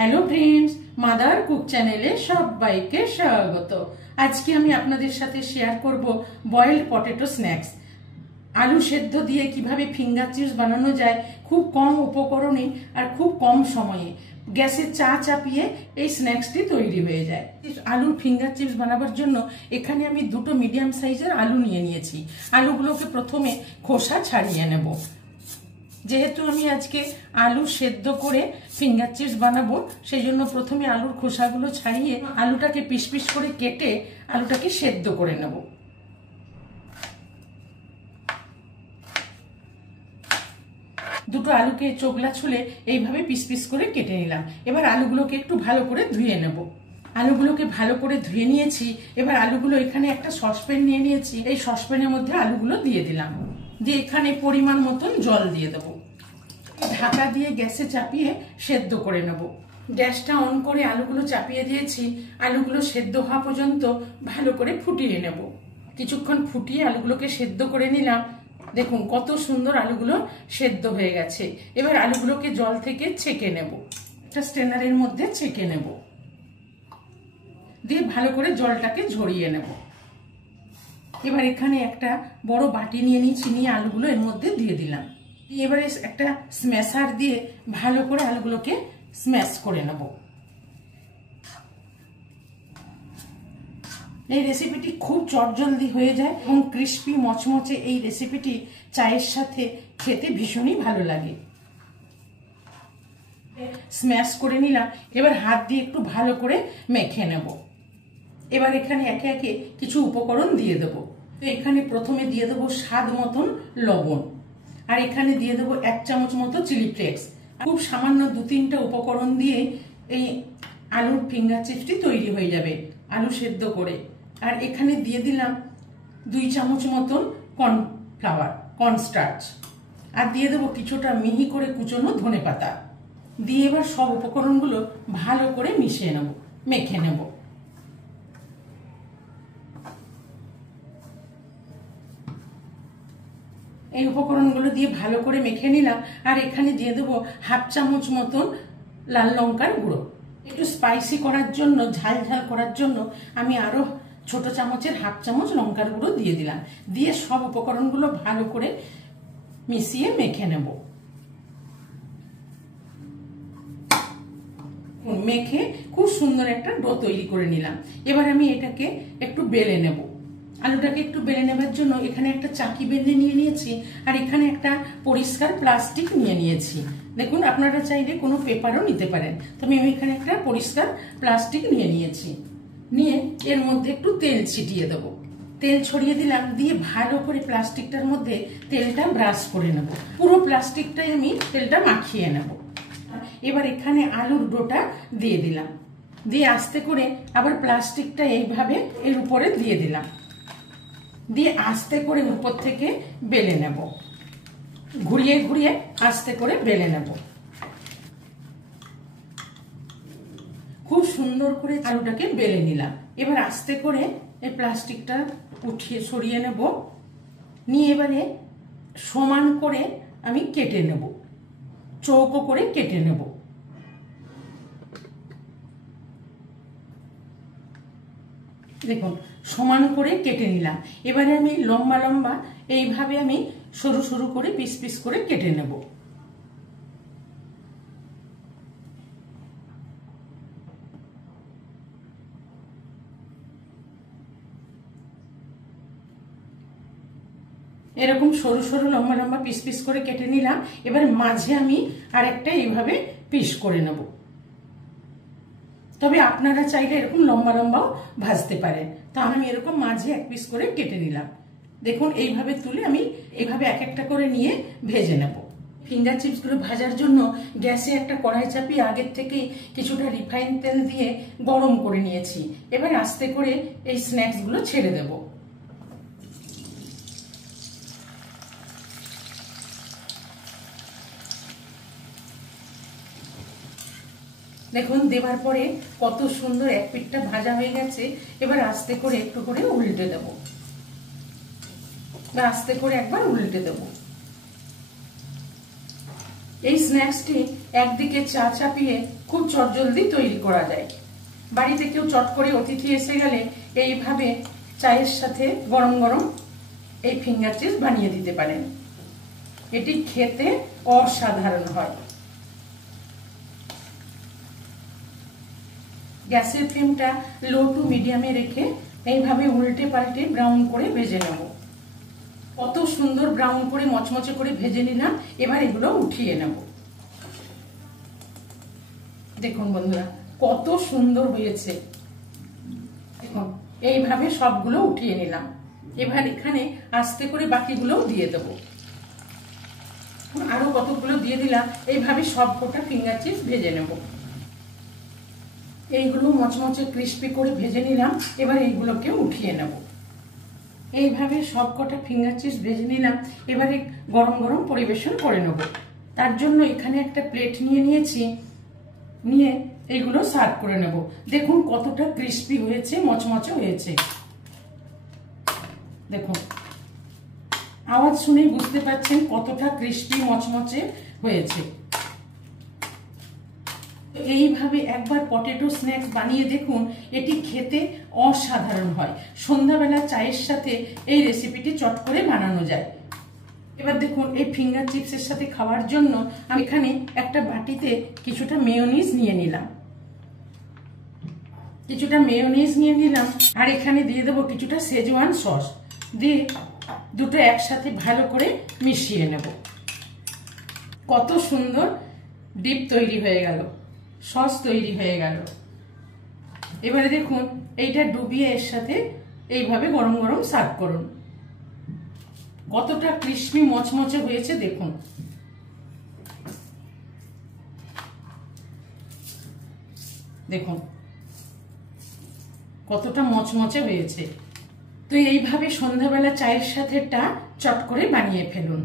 Hello friends, mother cook চ্যানেলে সবাইকে স্বাগত। আজকে আমি আপনাদের সাথে শেয়ার করব বয়েলড পটেটো স্ন্যাক্স। আলু সেদ্ধ দিয়ে কিভাবে ফিঙ্গার চিপস বানানো যায় খুব কম উপকরণে আর খুব কম সময়ে। গ্যাসে চা চাপিয়ে এই স্ন্যাক্সটি তৈরি হয়ে যায়। আলুর ফিঙ্গার চিপস বানাবার জন্য এখানে আমি দুটো মিডিয়াম সাইজের আলু নিয়েছি। আলুগুলোকে প্রথমে খোসা ছাড়িয়ে নেব। যেহেতু আমি আজকে আলু সেদ্ধ করে ফিঙ্গার চিপস বানাবো, সেই জন্য প্রথমে আলুর খোসাগুলো ছাড়িয়ে আলুটাকে পিস পিস করে কেটে আলুটাকে সেদ্ধ করে নেব। দুটো আলুকে চোগলা ছুলে এইভাবে পিস পিস করে কেটে নিলাম। এবার আলুগুলোকে একটু ভালো করে ধুয়ে নেব। আলুগুলোকে ভালো করে ধুয়ে নিয়েছি। এবার আলুগুলো এখানে একটা সসপ্যান নিয়ে নিয়েছি। এই সসপ্যানের মধ্যে আলুগুলো দিয়ে দিলাম। দিয়ে এখানে পরিমাণ মতন জল দিয়ে দেবো। ঢাকা দিয়ে গ্যাসে চাপিয়ে সেদ্ধ করে নেব। গ্যাসটা অন করে আলুগুলো চাপিয়ে দিয়েছি। আলুগুলো সেদ্ধ হওয়া পর্যন্ত ভালো করে ফুটিয়ে নেব। কিছুক্ষণ ফুটিয়ে আলুগুলোকে সেদ্ধ করে নিলাম। দেখুন কত সুন্দর আলুগুলো সেদ্ধ হয়ে গেছে। এবার আলুগুলোকে জল থেকে ছেঁকে নেব। একটা স্ট্রেনারের মধ্যে ছেঁকে নেব। দিয়ে ভালো করে জলটাকে ঝরিয়ে নেব। এবার এখানে একটা বড় বাটি নিয়ে নিয়েছি, নিয়ে আলুগুলো এর মধ্যে দিয়ে দিলাম। এবারে একটা স্ম্যাশার দিয়ে ভালো করে আলুগুলোকে স্ম্যাশ করে নেব। এই রেসিপিটি খুব চটজলদি হয়ে যায় এবং ক্রিস্পি মচমচে এই রেসিপিটি চায়ের সাথে খেতে ভীষণই ভালো লাগে। স্ম্যাশ করে নিলাম। এবার হাত দিয়ে একটু ভালো করে মেখে নেব। এবার এখানে একে একে কিছু উপকরণ দিয়ে দেবো। তো এখানে প্রথমে দিয়ে দেবো স্বাদ মতন লবণ, আর এখানে দিয়ে দেবো 1 চামচ মতো চিলি ফ্লেক্স। খুব সামান্য 2-3টা উপকরণ দিয়ে এই আলুর ফিঙ্গার চিপসটি তৈরি হয়ে যাবে আলু সেদ্ধ করে। আর এখানে দিয়ে দিলাম 2 চামচ মতন কর্নফ্লাওয়ার, কর্নস্টার্চ, আর দিয়ে দেবো কিছুটা মিহি করে কুচনো ধনেপাতা। দিয়ে এবার সব উপকরণগুলো ভালো করে মিশিয়ে নেব, মেখে নেব। এই উপকরণগুলো দিয়ে ভালো করে মেখে নিলাম। আর এখানে দিয়ে দেবো 1/2 চামচ মতন লাল লঙ্কার গুঁড়ো। একটু স্পাইসি করার জন্য, ঝাল ঝাল করার জন্য আমি আরো ছোট চামচের 1/2 চামচ লঙ্কার গুঁড়ো দিয়ে দিলাম। দিয়ে সব উপকরণগুলো ভালো করে মিশিয়ে মেখে নেব। মেখে খুব সুন্দর একটা ডো তৈরি করে নিলাম। এবার আমি এটাকে একটু বেলে নেব। আলুটাকে একটু বেলে নেবার জন্য এখানে একটা চাকি বেলে নিয়ে নিয়েছি, আর এখানে একটা পরিষ্কার প্লাস্টিক নিয়ে নিয়েছি। দেখুন, আপনারা চাইলে কোনো পেপারও নিতে পারেন। তবে আমি এখানে একটা পরিষ্কার প্লাস্টিক নিয়ে নিয়েছি। নিয়ে এর মধ্যে একটু তেল ছিটিয়ে দেবো। তেল ছড়িয়ে দিলাম। দিয়ে ভালো করে প্লাস্টিকটার মধ্যে তেলটা ব্রাশ করে নেব। পুরো প্লাস্টিকটাই আমি তেলটা মাখিয়ে নেব। এবার এখানে আলুর ডোটা দিয়ে দিলাম। দিয়ে আস্তে করে আবার প্লাস্টিকটা এইভাবে এর উপরে দিয়ে দিলাম। দিয়ে আস্তে করে উপর থেকে বেলে নেব। ঘুরিয়ে ঘুরিয়ে আস্তে করে বেলে নেব। খুব সুন্দর করে আলুটাকে বেলে নিলাম। এবার আস্তে করে এই প্লাস্টিকটা উঠিয়ে সরিয়ে নেব। নিয়ে এবারে সমান করে আমি কেটে নেব, চৌকো করে কেটে নেব। দেখুন, সমান করে কেটে নিলাম। এবারে আমি লম্বা লম্বা এইভাবে আমি সরু সরু করে পিস পিস করে কেটে নেব। এরকম সরু সরু লম্বা লম্বা পিস পিস করে কেটে নিলাম। এবার মাঝে আমি আরেকটা এইভাবে পিস করে নেব। তবে আপনারা চাইলে এরকম লম্বা লম্বাও ভাজতে পারেন। তো আমি এরকম মাঝে এক পিস করে কেটে নিলাম। দেখুন, এইভাবে তুলে আমি এইভাবে এক একটা করে নিয়ে ভেজে নেব। ফিঙ্গার চিপসগুলো ভাজার জন্য গ্যাসে একটা কড়াই চাপিয়ে আগের থেকেই কিছুটা রিফাইন তেল দিয়ে গরম করে নিয়েছি। এবার আস্তে করে এই স্ন্যাক্সগুলো ছেড়ে দেব। দেখুন, দেওয়ার পরে কত সুন্দর এক পিঠটা ভাজা হয়ে গেছে। এবার আস্তে করে একটু করে উল্টে দেব। আস্তে করে একবার উল্টে দেব। এই স্ন্যাক্সটি একদিকে চা চাপিয়ে খুব চটজলদি তৈরি করা যায়। বাড়িতে কেউ চট করে অতিথি এসে গেলে এইভাবে চায়ের সাথে গরম গরম এই ফিঙ্গার চিপস বানিয়ে দিতে পারেন। এটি খেতে অসাধারণ হয়। গ্যাসের ফ্লেমটা লো টু মিডিয়ামে রেখে এইভাবে উল্টে পাল্টে ব্রাউন করে ভেজে নেব। কত সুন্দর ব্রাউন করে মচমচে করে ভেজে নিলাম। এবার এগুলো উঠিয়ে নেব। দেখুন বন্ধুরা কত সুন্দর হয়েছে। দেখুন এইভাবে সবগুলো উঠিয়ে নিলাম। এবার এখানে আস্তে করে বাকিগুলো দিয়ে দেব। আরো কতগুলো দিয়ে দিলাম। এইভাবে সব কটা ফিঙ্গার চিপস ভেজে নেব। এইগুলো মচমচে ক্রিস্পি করে ভেজে নিলাম। এবার এইগুলোকে উঠিয়ে নেব। এইভাবে সব কটা ফিঙ্গার চিপস ভেজে নিলাম। এবারে গরম গরম পরিবেশন করে নেব। তার জন্য এখানে একটা প্লেট নিয়ে নিয়েছি, নিয়ে এইগুলো সার্ভ করে নেব। দেখুন কতটা ক্রিস্পি হয়েছে, মচমচে হয়েছে। দেখুন আওয়াজ শুনেই বুঝতে পারছেন কতটা ক্রিস্পি মচমচে হয়েছে। এইভাবে একবার পটেটো স্ন্যাক্স বানিয়ে দেখুন, এটি খেতে অসাধারণ হয়। সন্ধ্যাবেলা চায়ের সাথে এই রেসিপিটি চট করে বানানো যায়। এবার দেখুন এই ফিঙ্গার চিপসের সাথে খাওয়ার জন্য আমি এখানে একটা বাটিতে কিছুটা মেয়োনিজ নিয়ে নিলাম। আর এখানে দিয়ে দেবো কিছুটা শেজওয়ান সস। দিয়ে দুটো একসাথে ভালো করে মিশিয়ে নেব। কত সুন্দর ডিপ তৈরি হয়ে গেল, সস তৈরি হয়ে গেল। এবারে দেখুন এইটা ডুবিয়ে এর সাথে এইভাবে গরম গরম সার্ভ করুন। কতটা ক্রিস্পি মচমচে হয়েছে দেখুন। দেখুন কতটা মচমচে হয়েছে। তো এইভাবে সন্ধ্যাবেলা চায়ের সাথে চট করে বানিয়ে ফেলুন।